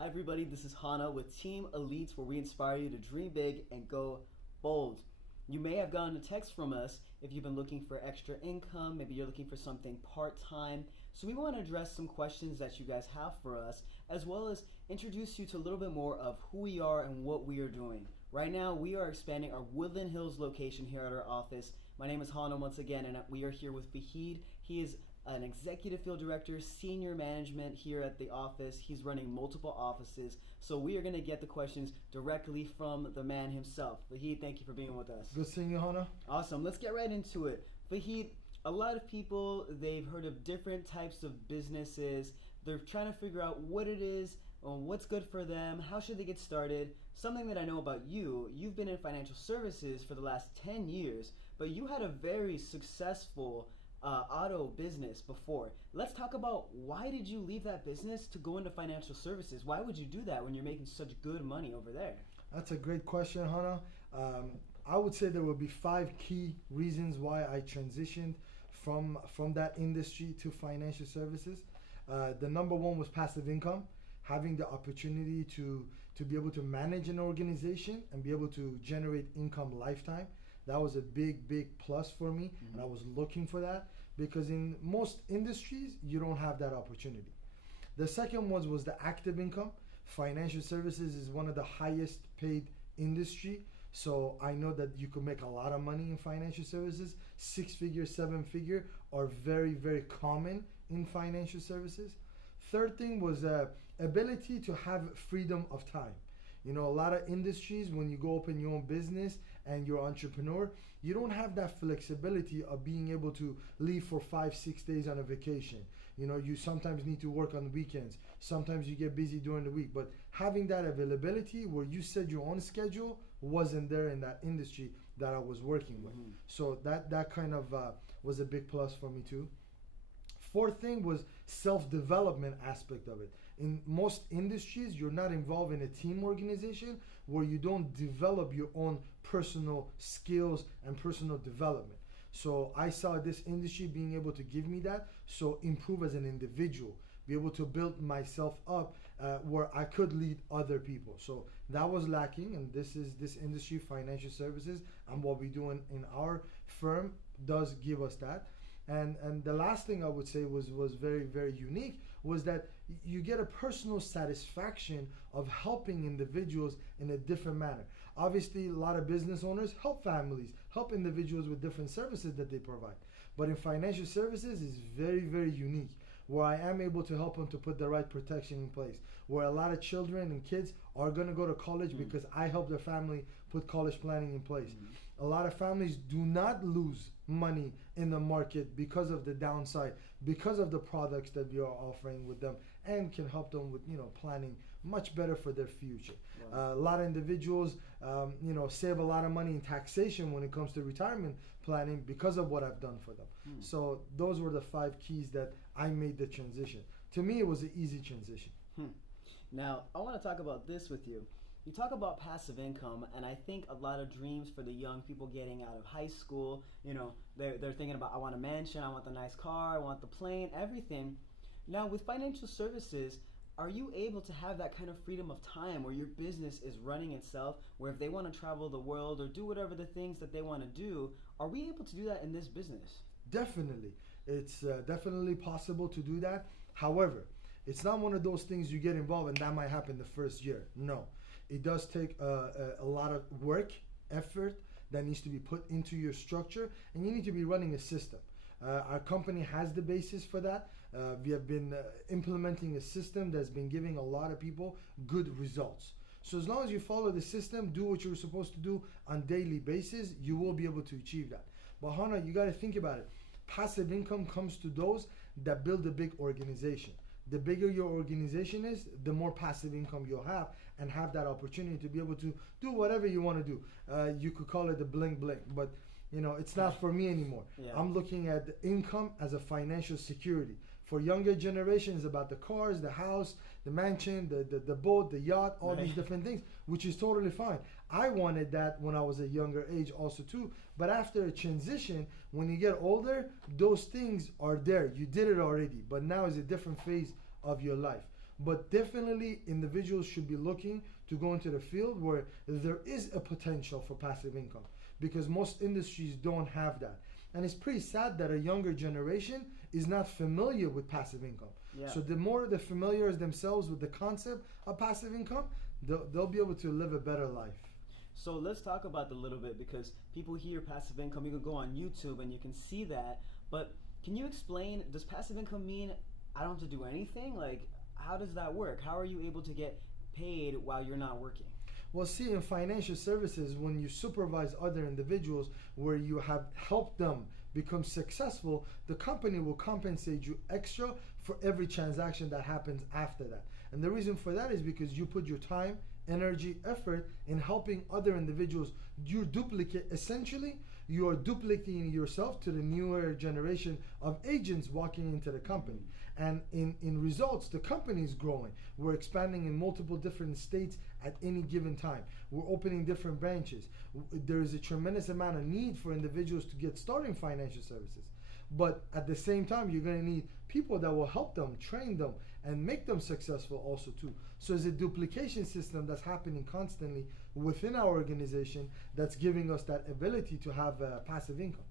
Hi everybody, this is Hana with Team Elites, where we inspire you to dream big and go bold. You may have gotten a text from us if you've been looking for extra income, maybe you're looking for something part-time. So we want to address some questions that you guys have for us, as well as introduce you to a little bit more of who we are and what we are doing. Right now, we are expanding our Woodland Hills location here at our office. My name is Hana once again, and we are here with Fahid. He is an executive field director, senior management here at the office. He's running multiple offices. So we are going to get the questions directly from the man himself. Fahid, thank you for being with us. Good seeing you, Hana. Awesome. Let's get right into it. Fahid, a lot of people, they've heard of different types of businesses. They're trying to figure out what it is, what's good for them, how should they get started. Something that I know about you, you've been in financial services for the last 10 years, but you had a very successful auto business before. Let's talk about, why did you leave that business to go into financial services? Why would you do that when you're making such good money over there? That's a great question, Hana. I would say there will be 5 key reasons why I transitioned from that industry to financial services. The number one was passive income. Having the opportunity to be able to manage an organization and be able to generate income lifetime. That was a big plus for me, and I was looking for that because in most industries you don't have that opportunity. The second was the active income. Financial services is one of the highest paid industry, so I know that you can make a lot of money in financial services. 6-figure, 7-figure are very common in financial services. Third thing was ability to have freedom of time. You know, a lot of industries, when you go open your own business and you're an entrepreneur, you don't have that flexibility of being able to leave for 5-6 days on a vacation. You know, you sometimes need to work on weekends. Sometimes you get busy during the week. But having that availability where you set your own schedule wasn't there in that industry that I was working with. So that kind of was a big plus for me too. Fourth thing was self-development aspect of it. In most industries, you're not involved in a team organization where you don't develop your own personal skills and personal development. So I saw this industry being able to give me that, so improve as an individual, be able to build myself up where I could lead other people. So that was lacking, and this industry, financial services, and what we do in our firm does give us that. And the last thing I would say was very unique was that you get a personal satisfaction of helping individuals in a different manner. Obviously, a lot of business owners help families, help individuals with different services that they provide. But in financial services, it's very unique, where I am able to help them to put the right protection in place, where a lot of children and kids are going to go to college because I help their family put college planning in place. A lot of families do not lose money in the market because of the downside, because of the products that we are offering with them, and can help them with planning much better for their future. Wow. A lot of individuals save a lot of money in taxation when it comes to retirement planning because of what I've done for them. So those were the 5 keys that I made the transition. To me, it was an easy transition. Now, I want to talk about this with you. You talk about passive income, and I think a lot of dreams for the young people getting out of high school, they're thinking about, I want a mansion, I want the nice car, I want the plane, everything. Now, with financial services, are you able to have that kind of freedom of time where your business is running itself, where if they want to travel the world or do whatever the things that they want to do, are we able to do that in this business? Definitely. It's definitely possible to do that. However, it's not one of those things you get involved and that might happen the first year. No. It does take a lot of work, effort that needs to be put into your structure, and you need to be running a system. Our company has the basis for that. We have been implementing a system that's been giving a lot of people good results. So as long as you follow the system, do what you're supposed to do on a daily basis, you will be able to achieve that. But Hana, you got to think about it. Passive income comes to those that build a big organization. The bigger your organization is, the more passive income you'll have, and have that opportunity to be able to do whatever you want to do. You could call it the bling, but it's not for me anymore. Yeah. I'm looking at the income as a financial security. For younger generations, about the cars, the house, the mansion, the boat, the yacht, all these different things, which is totally fine. I wanted that when I was a younger age also too. But after a transition, when you get older, those things are there. You did it already, but now is a different phase of your life. but definitely individuals should be looking to go into the field where there is a potential for passive income, because most industries don't have that. And it's pretty sad that a younger generation is not familiar with passive income. Yeah. So the more they're familiar themselves with the concept of passive income, they'll be able to live a better life. So let's talk about that a little bit, because people hear passive income. You can go on YouTube and you can see that. But can you explain, does passive income mean I don't have to do anything? Like, how does that work? How are you able to get paid while you're not working? Well, see, in financial services, when you supervise other individuals where you have helped them become successful, the company will compensate you extra for every transaction that happens after that. And the reason for that is because you put your time, energy, effort in helping other individuals. You duplicate, essentially, you are duplicating yourself to the newer generation of agents walking into the company. And in results, the company is growing. We're expanding in multiple different states at any given time. We're opening different branches. There is a tremendous amount of need for individuals to get started in financial services. But at the same time, you're going to need people that will help them, train them, and make them successful also too. So it's a duplication system that's happening constantly within our organization that's giving us that ability to have passive income.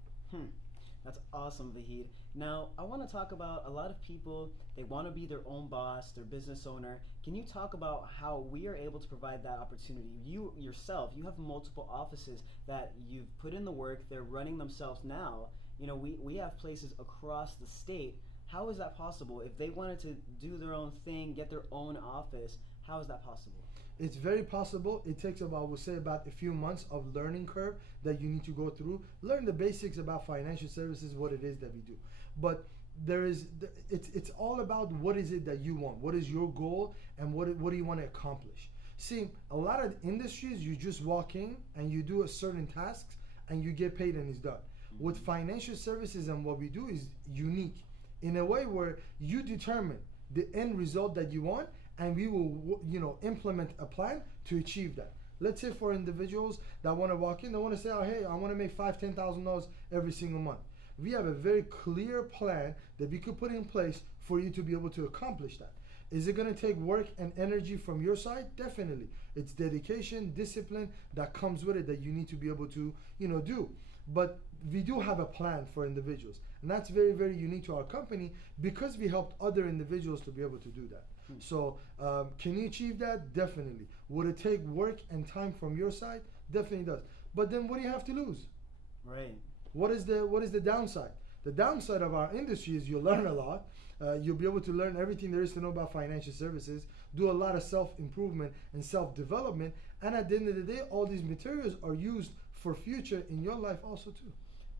That's awesome, Vahid. Now, I want to talk about a lot of people, they want to be their own boss, their business owner. Can you talk about how we are able to provide that opportunity? You yourself, you have multiple offices that you've put in the work, they're running themselves now. You know, we have places across the state. How is that possible? If they wanted to do their own thing, get their own office, how is that possible? It's very possible. It takes about, we'll say, about a few months of learning curve that you need to go through. Learn the basics about financial services, what it is that we do. But it's all about what is it that you want, what is your goal, and what do you want to accomplish. See, a lot of industries, you just walk in and you do a certain tasks and you get paid and it's done. With financial services and what we do is unique in a way where you determine the end result that you want, and we will, implement a plan to achieve that. Let's say for individuals that want to walk in, they want to say, oh, hey, I want to make $5,000-$10,000 every single month. We have a very clear plan that we could put in place for you to be able to accomplish that. Is it going to take work and energy from your side? Definitely. It's dedication, discipline that comes with it that you need to be able to, do. But we do have a plan for individuals. And that's very, very unique to our company because we helped other individuals to be able to do that. So can you achieve that? Definitely. Would it take work and time from your side? Definitely does. But then what do you have to lose? Right. What is the downside? The downside of our industry is you'll learn a lot. You'll be able to learn everything there is to know about financial services, do a lot of self-improvement and self-development, and at the end of the day, all these materials are used for future in your life also too.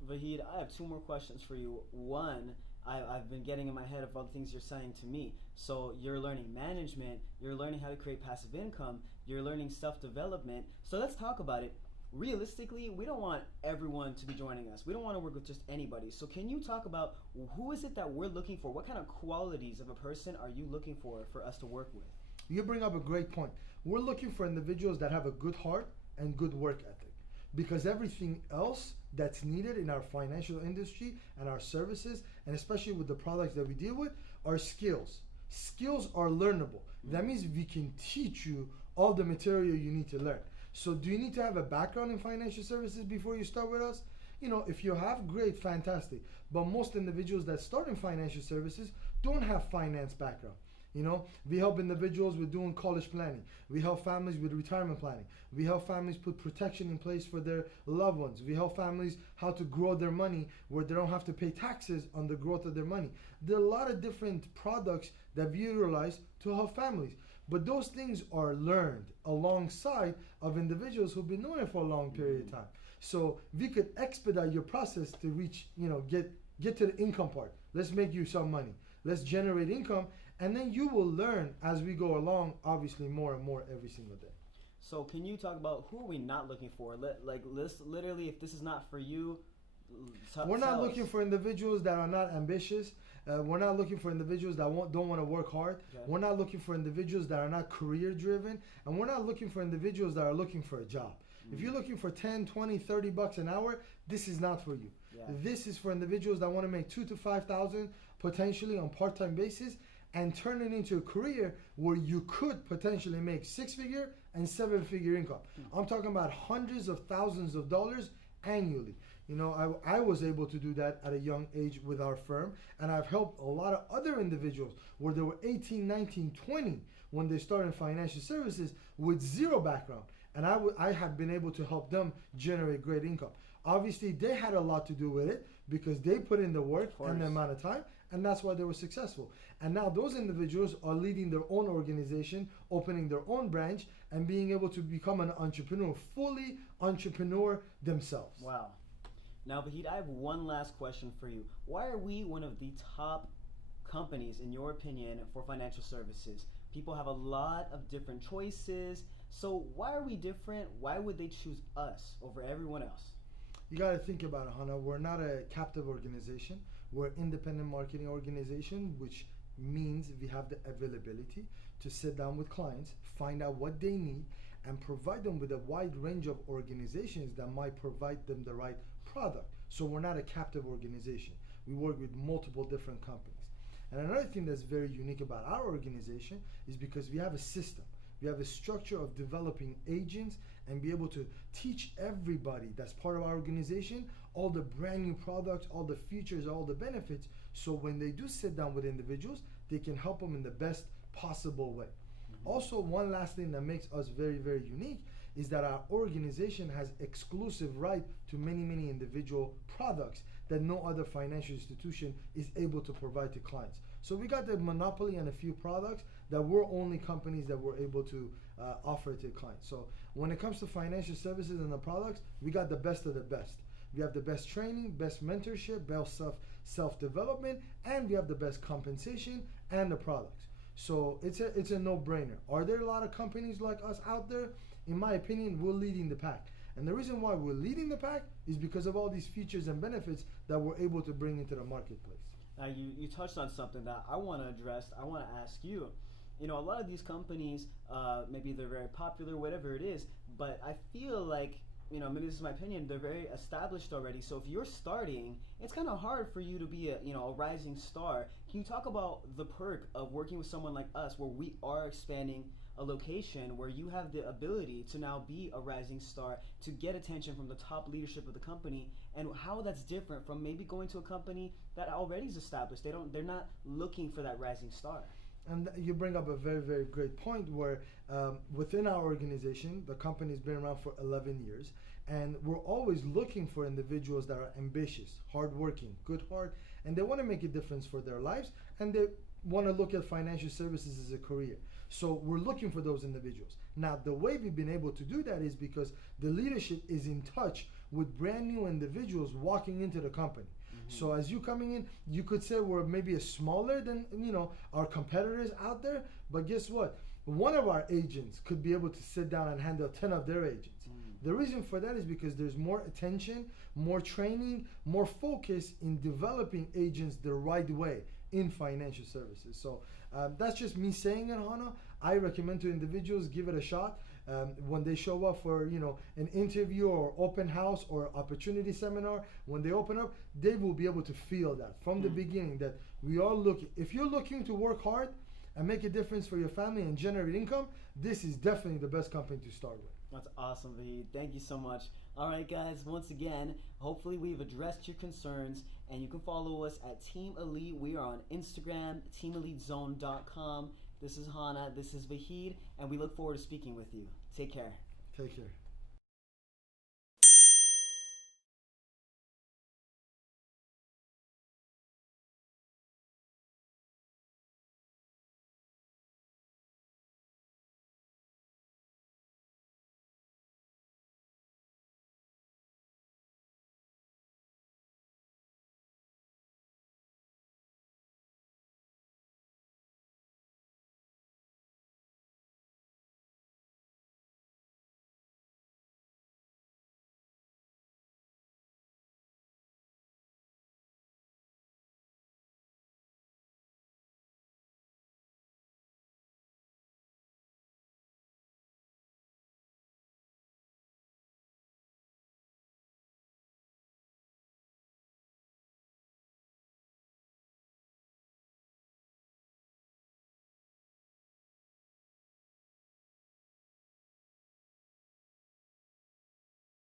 Vahid, I have two more questions for you. One, I've been getting in my head of all the things you're saying to me. So you're learning management, you're learning how to create passive income, you're learning self-development. So let's talk about it. Realistically, we don't want everyone to be joining us. We don't want to work with just anybody. So can you talk about who is it that we're looking for? What kind of qualities of a person are you looking for us to work with? You bring up a great point. We're looking for individuals that have a good heart and good work ethic, because everything else that's needed in our financial industry and our services, and especially with the products that we deal with, are skills. Skills are learnable. That means we can teach you all the material you need to learn. So do you need to have a background in financial services before you start with us? If you have, great, fantastic. But most individuals that start in financial services don't have finance background. We help individuals with doing college planning. We help families with retirement planning. We help families put protection in place for their loved ones. We help families how to grow their money where they don't have to pay taxes on the growth of their money. There are a lot of different products that we utilize to help families. But those things are learned alongside of individuals who've been doing it for a long period of time. So we could expedite your process to reach, get to the income part. Let's make you some money. Let's generate income. And then you will learn as we go along, obviously more and more every single day. So can you talk about who are we not looking for? Literally, if this is not for you, we're not looking for individuals that are not ambitious. We're not looking for individuals that don't want to work hard. Okay. We're not looking for individuals that are not career driven. And we're not looking for individuals that are looking for a job. If you're looking for 10, 20, 30 bucks an hour, this is not for you. Yeah. This is for individuals that want to make $2,000 to $5,000 potentially on part-time basis and turn it into a career where you could potentially make 6-figure and 7-figure income. I'm talking about hundreds of thousands of dollars annually. You know, I was able to do that at a young age with our firm, and I've helped a lot of other individuals where they were 18, 19, 20 when they started in financial services with zero background, and I have been able to help them generate great income. Obviously, they had a lot to do with it because they put in the work and the amount of time, and that's why they were successful. And now those individuals are leading their own organization, opening their own branch, and being able to become an entrepreneur, fully entrepreneur themselves. Wow. Now, Vahid, I have one last question for you. Why are we one of the top companies, in your opinion, for financial services? People have a lot of different choices. So why are we different? Why would they choose us over everyone else? You got to think about it, Hannah. We're not a captive organization. We're an independent marketing organization, which means we have the availability to sit down with clients, find out what they need, and provide them with a wide range of organizations that might provide them the right product. So we're not a captive organization. We work with multiple different companies. And another thing that's very unique about our organization is because we have a system. We have a structure of developing agents and be able to teach everybody that's part of our organization all the brand new products, all the features, all the benefits. So when they do sit down with individuals, they can help them in the best possible way. Also, one last thing that makes us very, very unique is that our organization has exclusive right to many, many individual products that no other financial institution is able to provide to clients. So we got the monopoly on a few products that we're only companies that we're able to offer to clients. So when it comes to financial services and the products, we got the best of the best. We have the best training, best mentorship, best self-development, and we have the best compensation and the products. So it's a no-brainer. Are there a lot of companies like us out there? In my opinion, we're leading the pack. And the reason why we're leading the pack is because of all these features and benefits that we're able to bring into the marketplace. Now, you touched on something that I want to address. I want to ask you. You know, a lot of these companies, maybe they're very popular, whatever it is, but I feel like, you know, maybe this is my opinion, they're very established already. So if you're starting, it's kind of hard for you to be a rising star. Can you talk about the perk of working with someone like us, where we are expanding a location where you have the ability to now be a rising star, to get attention from the top leadership of the company, and how that's different from maybe going to a company that already is established? They're not looking for that rising star. And you bring up a very, very great point where within our organization, the company's been around for 11 years, and we're always looking for individuals that are ambitious, hardworking, good heart, and they want to make a difference for their lives, and they want to look at financial services as a career. So we're looking for those individuals. Now, the way we've been able to do that is because the leadership is in touch with brand new individuals walking into the company. So as you coming in, you could say we're maybe smaller than our competitors out there, but guess what? One of our agents could be able to sit down and handle 10 of their agents. The reason for that is because there's more attention, more training, more focus in developing agents the right way in financial services. So that's just me saying it, Hannah. I recommend to individuals, give it a shot. When they show up for an interview or open house or opportunity seminar, when they open up, they will be able to feel that from the beginning, that we are looking. If you're looking to work hard and make a difference for your family and generate income, this is definitely the best company to start with. That's awesome, Vahid. Thank you so much. All right, guys, once again, hopefully we've addressed your concerns, and you can follow us at Team Elite. We are on Instagram, teamelitezone.com. This is Hannah, this is Vahid, and we look forward to speaking with you. Take care. Take care.